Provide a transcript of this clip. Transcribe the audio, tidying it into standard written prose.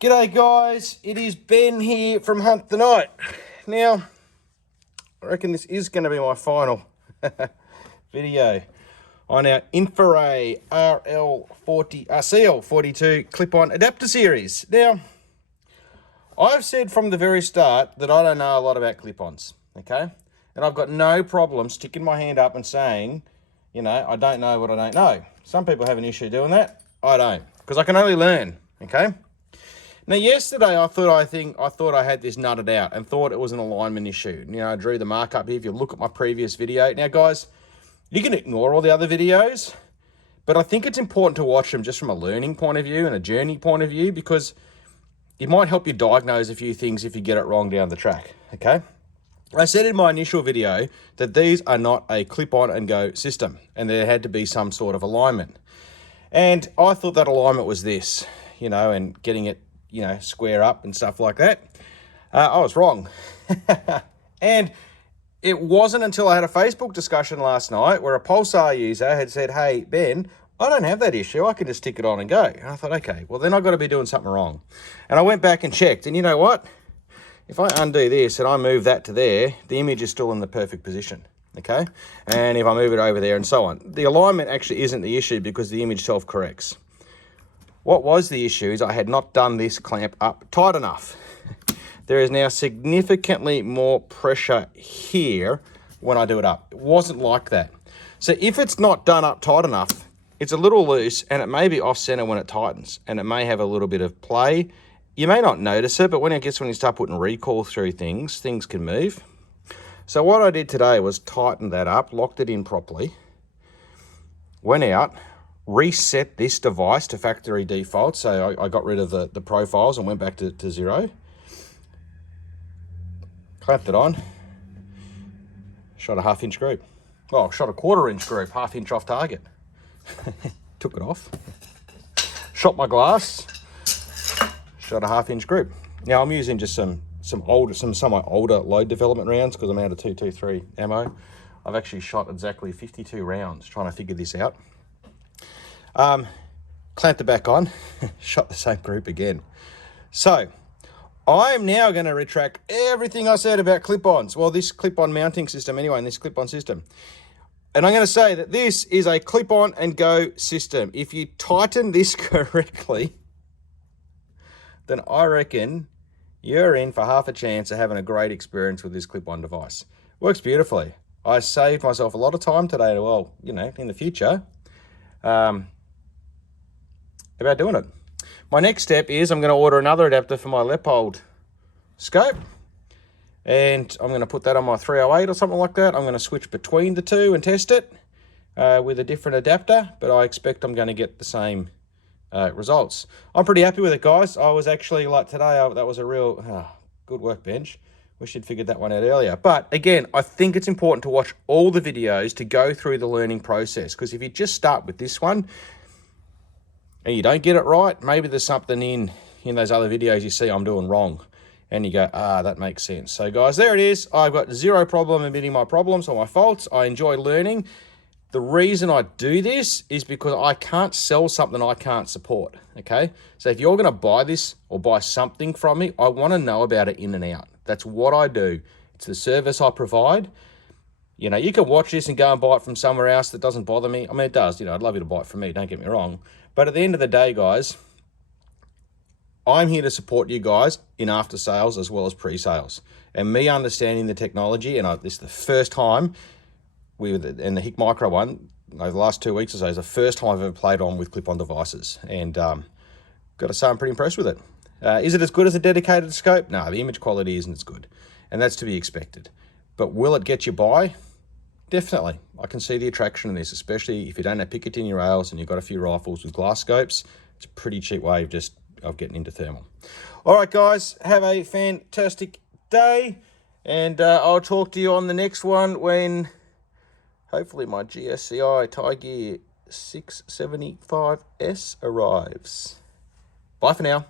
G'day guys, it is Ben here from Hunt the Night. Now, I reckon this is going to be my final video on our Infiray CL42 clip-on adapter series. Now, I've said from the very start that I don't know a lot about clip-ons, okay? And I've got no problem sticking my hand up and saying, you know, I don't know what I don't know. Some people have an issue doing that. I don't, because I can only learn, okay? Now, yesterday, I thought I had this nutted out and thought it was an alignment issue. You know, I drew the mark up here. If you look at my previous video. Now, guys, you can ignore all the other videos, but I think it's important to watch them just from a learning point of view and a journey point of view, because it might help you diagnose a few things if you get it wrong down the track, okay? I said in my initial video that these are not a clip-on and go system, and there had to be some sort of alignment. And I thought that alignment was this, you know, and getting it, you know, square up and stuff like that. I was wrong. And it wasn't until I had a Facebook discussion last night where a Pulsar user had said, hey, Ben, I don't have that issue. I can just stick it on and go. And I thought, okay, well, then I've got to be doing something wrong. And I went back and checked. And you know what? If I undo this and I move that to there, the image is still in the perfect position, okay? And if I move it over there and so on, the alignment actually isn't the issue because the image self-corrects. What was the issue is I had not done this clamp up tight enough. There is now significantly more pressure here when I do it up. It wasn't like that. So if it's not done up tight enough, it's a little loose and it may be off center when it tightens and it may have a little bit of play. You may not notice it, but when you start putting recoil through things, things can move. So what I did today was tighten that up, locked it in properly, went out, reset this device to factory default. So I got rid of the profiles and went back to 0. Clamped it on. Shot a 1/2 inch group. Well, shot a 1/4 inch group, 1/2 inch off target. Took it off. Shot my glass. Shot a 1/2 inch group. Now I'm using just some somewhat older load development rounds because I'm out of 223 ammo. I've actually shot exactly 52 rounds trying to figure this out. Clamped it back on, shot the same group again. So I am now going to retract everything I said about clip-ons. Well, this clip-on mounting system anyway, in this clip-on system. And I'm going to say that this is a clip-on and go system. If you tighten this correctly, then I reckon you're in for half a chance of having a great experience with this clip-on device. Works beautifully. I saved myself a lot of time today, well, you know, in the future, about doing it. My next step is I'm going to order another adapter for my Leopold scope, and I'm going to put that on my 308 or something like that. I'm going to switch between the two and test it with a different adapter, but I expect I'm going to get the same results. I'm pretty happy with it, guys. I was actually, like today, that was a real good workbench. Wish you'd figured that one out earlier. But again, I think it's important to watch all the videos to go through the learning process, because if you just start with this one and you don't get it right, maybe there's something in those other videos you see I'm doing wrong, and you go, that makes sense. So guys, there it is. I've got zero problem admitting my problems or my faults. I enjoy learning. The reason I do this is because I can't sell something I can't support, okay? So if you're gonna buy this or buy something from me, I wanna know about it in and out. That's what I do. It's the service I provide. You know, you can watch this and go and buy it from somewhere else that doesn't bother me. I mean, it does, you know, I'd love you to buy it from me, don't get me wrong. But at the end of the day, guys, I'm here to support you guys in after sales as well as pre-sales. And me understanding the technology, and this is the first time in the HIC Micro one, over the last 2 weeks or so, is the first time I've ever played on with clip-on devices. And got to say, I'm pretty impressed with it. Is it as good as a dedicated scope? No, the image quality isn't as good. And that's to be expected. But will it get you by? Definitely. I can see the attraction in this, especially if you don't have Picatinny rails and you've got a few rifles with glass scopes. It's a pretty cheap way of getting into thermal. All right, guys, have a fantastic day. And I'll talk to you on the next one when hopefully my GSCI Tigear 675S arrives. Bye for now.